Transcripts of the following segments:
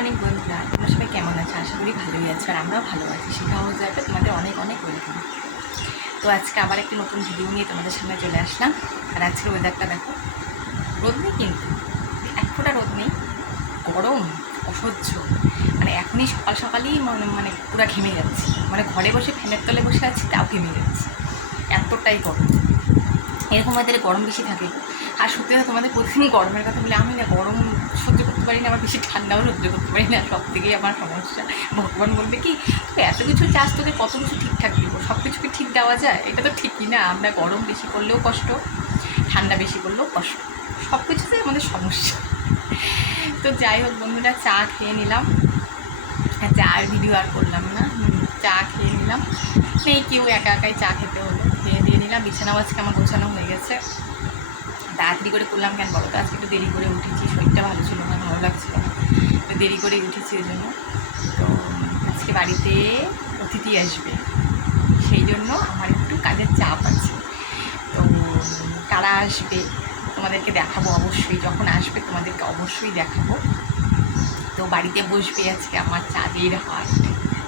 Morning বন্ধুরা, তোমরা সবাই কেমন আছো? আশা করি ভালোই আছো, আর আমরাও ভালো আছি। শিখা হাউস ওয়াইফে তোমাদের অনেক অনেক ওয়েলকাম। তো আজকে আবার একটি নতুন ভিডিও নিয়ে তোমাদের সামনে চলে আসলাম। আর আজকের ওয়েদারটা দেখো, রোদ নেই কিন্তু, এক ফোঁটা রোদ নেই, গরম অসহ্য। মানে এখনই সকাল সকালই মানে পুরো ঘেমে যাচ্ছি, মানে ঘরে বসে ফ্যানের তলে বসে আছি তাও ঘেমে যাচ্ছি, এতটাই গরম। এরকম ওয়েদারে গরম বেশি থাকে। আর সত্যি না, তোমাদের প্রতিদিন গরমের কথা বলে আমি না গরম সহ্য করতে পারি না, আবার বেশি ঠান্ডাও সহ্য করতে পারি না, সব থেকেই আমার সমস্যা। ভগবান বলবে কি, তুই এত কিছু চাস, তোকে কত কিছু ঠিকঠাক দিব, সব কিছুকে ঠিক দেওয়া যায়? এটা তো ঠিকই না। আমরা গরম বেশি করলেও কষ্ট, ঠান্ডা বেশি করলেও কষ্ট, সব কিছুতে আমাদের সমস্যা। তো যাই হোক বন্ধুরা, চা খেয়ে নিলাম। চা আর ভিডিও আর করলাম না, চা খেয়ে নিলাম। নেই কেউ, একা একাই চা খেতে হলো, খেয়ে দিয়ে নিলাম। বিছানাও আজকে আমার গোছানো হয়ে গেছে। তাড়াতাড়ি করে করলাম কেন বলো তো, আজকে একটু দেরি করে উঠেছি, শরীরটা ভালো ছিল না, ভালো লাগছিল না, তো দেরি করে উঠেছি ওই জন্য। তো আজকে বাড়িতে অতিথি আসবে, সেই জন্য আমার একটু কাজের চাপ আছে। তো কারা আসবে তোমাদেরকে দেখাবো অবশ্যই, যখন আসবে তোমাদেরকে অবশ্যই দেখাবো। তো বাড়িতে বসবে আজকে আমার চাঁদের হাট,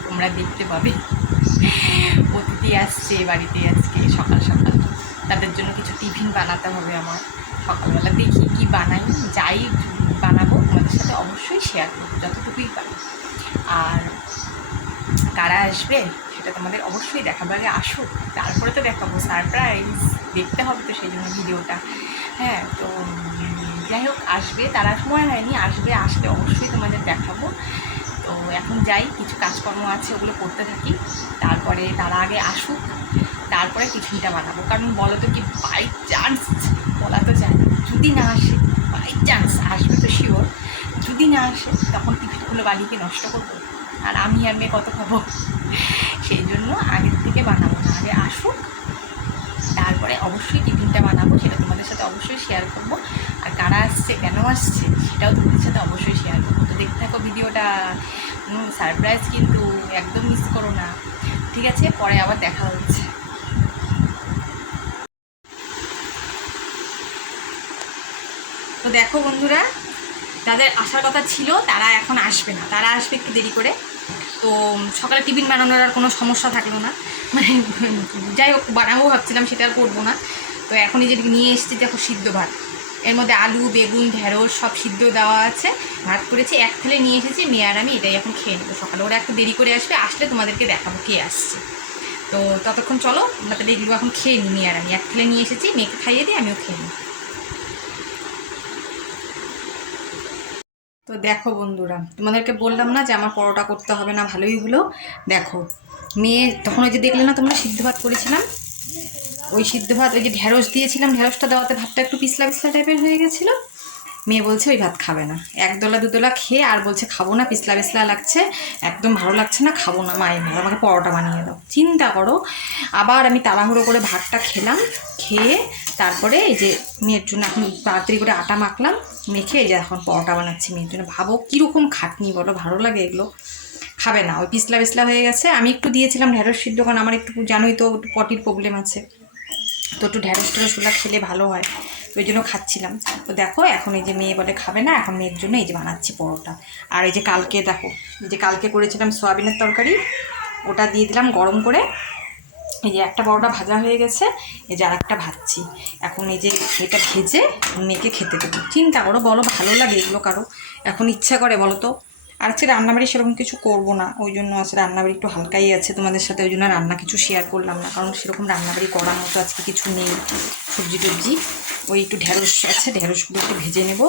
তোমরা দেখতে পাবে। অতিথি আসছে বাড়িতে আজকে সকাল সকাল, তাদের জন্য কিছু টিফিন বানাতে হবে আমার। সকালবেলা দেখি কি বানাই, যাই বানাবো তোমাদের সাথে অবশ্যই শেয়ার করবো যতটুকুই পারি। আর কারা আসবে সেটা তোমাদের অবশ্যই দেখাবো, আগে আসুক তারপরে তো দেখাবো, সারপ্রাইজ দেখতে হবে তো, সেই জন্য ভিডিওটা। হ্যাঁ, তো যাই হোক, আসবে, তারা সময় হয়নি, আসবে, আসলে অবশ্যই তোমাদের দেখাবো। তো এখন যাই, কিছু কাজকর্ম আছে ওগুলো করতে থাকি, তারপরে তারা আগে আসুক, তারপরে টিফিনটা বানাবো। কারণ বলো তো কি, বাই চান্স, বলা তো যায় না, যদি না আসে, বাই চান্স আসবে তো শিওর, যদি না আসে তখন টিফিনগুলো বানিয়ে নষ্ট করবো, আর আমি আর মেয়ে কত খাবো? সেই জন্য আগের থেকে বানাবো না, আগে আসুক তারপরে অবশ্যই টিফিনটা বানাবো, সেটা তোমাদের সাথে অবশ্যই শেয়ার করবো। আর কারা আসছে, কেন আসছে, সেটাও তোমাদের সাথে অবশ্যই শেয়ার করবো। তো দেখতে থাকো ভিডিওটা, সারপ্রাইজ কিন্তু, একদম মিস করো না। ঠিক আছে, পরে আবার দেখা হচ্ছে। তো দেখো বন্ধুরা, যাদের আসার কথা ছিল তারা এখন আসবে না, তারা আসবে একটু দেরি করে। তো সকালে টিফিন বানানোর আর কোনো সমস্যা থাকলো না, মানে যাই হোক বানাবো ভাবছিলাম, সেটা আর করবো না। তো এখন এই যে নিয়ে এসেছি দেখো সিদ্ধ ভাত, এর মধ্যে আলু বেগুন ঢেঁড়স সব সিদ্ধ দেওয়া আছে, ভাত করেছি, এক থেলে নিয়ে এসেছি, মেয়ে আর আমি এটাই এখন খেয়ে নেবো সকালে। ওরা একটু দেরি করে আসবে, আসলে তোমাদেরকে দেখাবো কে আসছে। তো ততক্ষণ চলো আমরা তাহলে এগুলো এখন খেয়ে নিই। মেয়ে আর আমি এক থেলে নিয়ে এসেছি, মেয়েকে খাইয়ে দিই, আমিও খেয়ে নিই। তো দেখো বন্ধুরা, তোমাদেরকে বললাম না যে আমার পরোটা করতে হবে না, ভালোই হলো। দেখো মেয়ে তখন ওই যে দেখলে না তোমরা, সিদ্ধ ভাত করেছিলাম, ওই সিদ্ধ ভাত, ওই যে ঢ্যাঁড়স দিয়েছিলাম, ঢ্যাঁড়সটা দেওয়াতে ভাতটা একটু পিছলা পিছলা টাইপের হয়ে গেছিলো। মেয়ে বলছে ওই ভাত খাবে না, একদলা দুদলা খেয়ে আর বলছে খাবো না, পিছলা পিছলা লাগছে, একদম ভালো লাগছে না, খাবো না, মায়ের ভাত, আমাকে পরোটা বানিয়ে দাও। চিন্তা করো, আবার আমি তাড়াহুড়ো করে ভাতটা খেলাম, খেয়ে তারপরে এই যে মেয়ের জন্য এখন তাড়াতাড়ি করে আটা মাখলাম, মেখে এই যে এখন পরোটা বানাচ্ছি মেয়ের জন্য। ভাবো কীরকম খাটনি বলো, ভালো লাগে এগুলো? খাবে না, ওই পিছলা পিছলা হয়ে গেছে। আমি একটু দিয়েছিলাম ঢ্যাঁড়স সিদ্ধ, কারণ আমার একটু জানোই তো একটু পটির প্রবলেম আছে, তো একটু ঢ্যাঁড়স ঢ্যাঁড়সগুলো খেলে ভালো হয়, ওই জন্য খাচ্ছিলাম। তো দেখো এখন এই যে মেয়ে বলে খাবে না, এখন মেয়ের জন্য এই যে বানাচ্ছি পরোটা। আর এই যে কালকে দেখো, এই যে কালকে করেছিলাম সয়াবিনের তরকারি, ওটা দিয়ে দিলাম গরম করে। এই যে একটা পরোটা ভাজা হয়ে গেছে, এই যে আর একটা ভাজছি। এখন এই যে এটা ভেজে মেয়েকে খেতে দেবো। চিন্তা করো, বলো ভালো লাগে এগুলো কারো? এখন ইচ্ছা করে বলো তো? আর আজকে রান্নাবাড়ি সেরকম কিছু করব না, ওই জন্য আছে রান্নাবাড়ি একটু হালকাই আছে তোমাদের সাথে, ওই জন্য রান্না কিছু শেয়ার করলাম না, কারণ সেরকম রান্নাবাড়ি করার মতো আজকে কিছু নেই সবজি টবজি। ওই একটু ঢ্যাঁড়স আছে, ঢ্যাঁড়সগুলো একটু ভেজে নেব।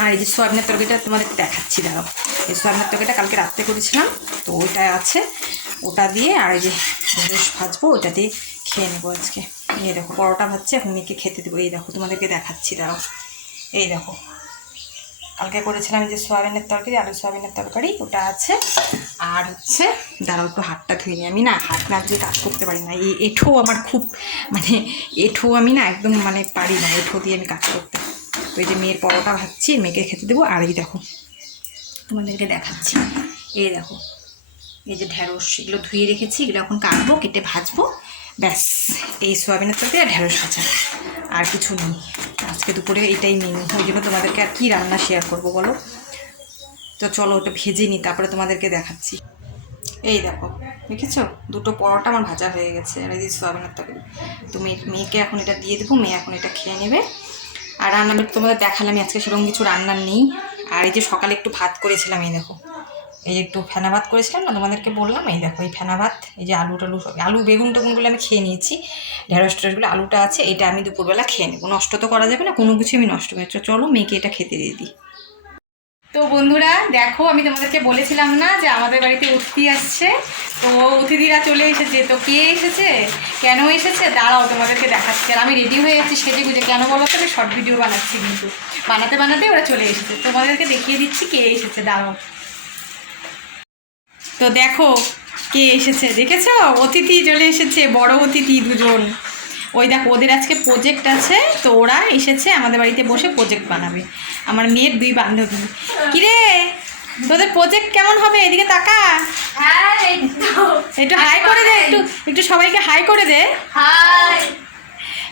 আর এই যে সয়াবিনের তরকারিটা তোমাদের দেখাচ্ছি, দাঁড়াও। এই সয়াবিনের তরকারিটা কালকে রাত্রে করেছিলাম, তো ওইটা আছে, ওটা দিয়ে আর এই যে ঢ্যাঁড়স ভাজবো, ওইটা দিয়ে খেয়ে নেবো আজকে। এই দেখো পরোটা ভাজছে, এখন মেয়েকে খেতে দেবো। এই দেখো তোমাদেরকে দেখাচ্ছি, দাঁড়াও। এই দেখো কালকে করেছিলাম যে সয়াবিনের তরকারি, আলু সয়াবিনের তরকারি, ওটা আছে। আর হচ্ছে দাঁড়াও একটু হাতটা ধুয়ে নিই, আমি না হাত না ধুয়ে কাজ করতে পারি না, এই এঁঠো আমার খুব, মানে এঁঠো আমি না একদম মানে পারি না এঁঠো দিয়ে আমি কাজ করতে। তো এই যে মেয়ের পরোটা ভাজছি, মেয়েকে খেতে দেবো। আর এই দেখো তোমাদেরকে দেখাচ্ছি, এই দেখো এই যে ঢ্যাঁড়স, এগুলো ধুয়ে রেখেছি, এগুলো এখন কাটবো, কেটে ভাজবো, ব্যাস। এই সোয়াবিনের তরকারি আর ঢ্যাঁড়স ভাজা, আর কিছু নেই আজকে দুপুরে, এটাই মেনু, ওই জন্য তোমাদেরকে আর কি রান্না শেয়ার করবো বলো? তো তো চলো ওটা ভেজে নিই, তারপরে তোমাদেরকে দেখাচ্ছি। এই দেখো, দেখেছো দুটো পরোটা আমার ভাজা হয়ে গেছে, আর এই সোয়াবিনের তরকারি। তো মেয়েকে এখন এটা দিয়ে দেবো, মেয়ে এখন এটা খেয়ে নেবে। আর রান্না তোমাদের দেখালাম, আজকে সেরকম কিছু রান্নার নেই। আর এই যে সকালে একটু ভাত করেছিলাম, এই দেখো এই একটু ফেনা ভাত করেছিলাম না তোমাদেরকে বললাম, এই দেখো এই ফেনা ভাত, এই যে আলু বেগুন টেগুনগুলো আমি খেয়ে নিয়েছি, ঢেঁড়স টেঁড়সগুলো, আলুটা আছে, এটা আমি দুপুরবেলা খেয়ে নেবো, নষ্ট তো করা যাবে না, কোনো কিছু আমি নষ্ট করছি। চলো মেয়েকে এটা খেতে দিয়ে দিই। তো বন্ধুরা দেখো, আমি তোমাদেরকে বলেছিলাম না যে আমাদের বাড়িতে অতিথি আসছে, তো অতিথিরা চলে এসেছে। তো কে এসেছে, কেন এসেছে, দাঁড়াও তোমাদেরকে দেখাচ্ছি। আর আমি রেডি হয়ে যাচ্ছি সেজে গুজে, কেন বলো তো, আমি শর্ট ভিডিও বানাচ্ছি, কিন্তু বানাতে বানাতে ওরা চলে এসেছে, তোমাদেরকে দেখিয়ে দিচ্ছি কে এসেছে, দাঁড়াও। তো দেখো কে এসেছে, দেখেছো, অতিথি চলে এসেছে, বড় অতিথি দুজন। ওই দেখো ওদের আজকে প্রজেক্ট আছে, তো ওরা এসেছে আমাদের বাড়িতে বসে প্রজেক্ট বানাবে, আমার মেয়ের দুই বান্ধবী। কিরে তোদের প্রজেক্ট কেমন হবে, এদিকে তাকা। একটু হাই করে দে, একটু একটু সবাইকে হাই করে দে।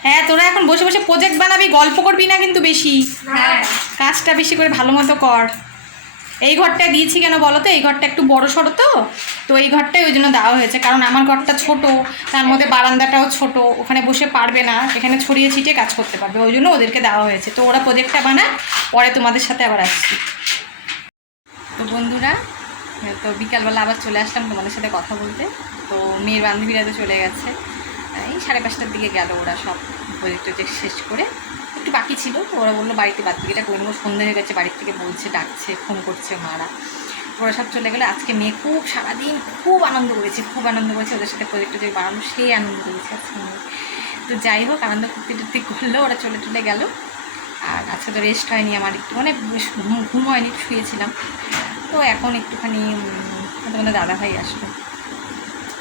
হ্যাঁ, তোরা এখন বসে বসে প্রজেক্ট বানাবি, গল্প করবি না কিন্তু বেশি, কাজটা বেশি করে ভালো মতো কর। এই ঘরটা দিয়েছি কেন বলো তো, এই ঘরটা একটু বড় সড়ো, তো এই ঘরটাই ওই জন্য দেওয়া হয়েছে, কারণ আমার ঘরটা ছোট, তার মধ্যে বারান্দাটাও ছোট, ওখানে বসে পারবে না, এখানে ছড়িয়ে ছিটিয়ে কাজ করতে পারবে, ওই জন্য ওদেরকে দেওয়া হয়েছে। তো ওরা প্রজেক্টটা বানায়, পরে তোমাদের সাথে আবার আসছি। তো বন্ধুরা, তো বিকালবেলা আবার চলে আসলাম তোমাদের সাথে কথা বলতে। তো মেয়ের বান্ধবীরা তো চলে গেছে, এই 5:30টার দিকে গেল ওরা সব প্রজেক্ট শেষ করে, একটু বাকি ছিল, তো ওরা বললো বাড়িতে বাদবিটা করে নেবো, সন্ধ্যে হয়ে গেছে, বাড়ির থেকে বলছে, ডাকছে, ফোন করছে মারা, ওরা সব চলে গেলো। আজকে মেয়ে খুব সারাদিন খুব আনন্দ করেছে, ওদের সাথে প্রজেক্ট বানানো, সেই আনন্দ করেছে আজকে মেয়ে। তো যাই হোক, আনন্দ করতে করলো, ওরা চলে গেল। আর আজকে তো রেস্ট হয়নি আমার, একটু মানে ঘুম হয়নি, শুয়েছিলাম। তো এখন একটুখানি তোমাদের দাদাভাই আসলো,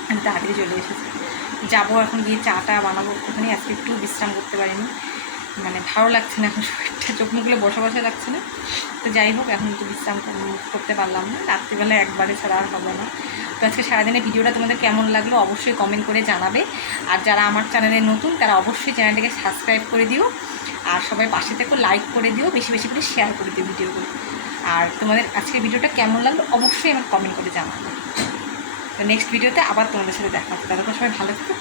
আমি তাড়াতাড়ি চলে এসেছি, যাবো এখন গিয়ে চাটা বানাবো একটুখানি, আজকে একটু বিশ্রাম করতে পারিনি, মানে ভালো লাগছে না এখন, শরীরটা চোখ মুখগুলো বসে লাগছে না। তো যাই হোক, এখন একটু বিশ্রাম করতে পারলাম না, রাত্রিবেলা একবারে ছাড়া আর হবে না। তো আজকে সারাদিনের ভিডিওটা তোমাদের কেমন লাগলো অবশ্যই কমেন্ট করে জানাবে। আর যারা আমার চ্যানেলে নতুন তারা অবশ্যই চ্যানেলটাকে সাবস্ক্রাইব করে দিও, আর সবাই পাশে থেকে লাইক করে দিও, বেশি বেশি করে শেয়ার করে দিও ভিডিওগুলো। আর তোমাদের আজকের ভিডিওটা কেমন লাগলো অবশ্যই আমাকে কমেন্ট করে জানাবে। তো নেক্সট ভিডিওতে আবার তোমাদের সাথে দেখা হচ্ছে, ততক্ষণ সবাই ভালো থেকো।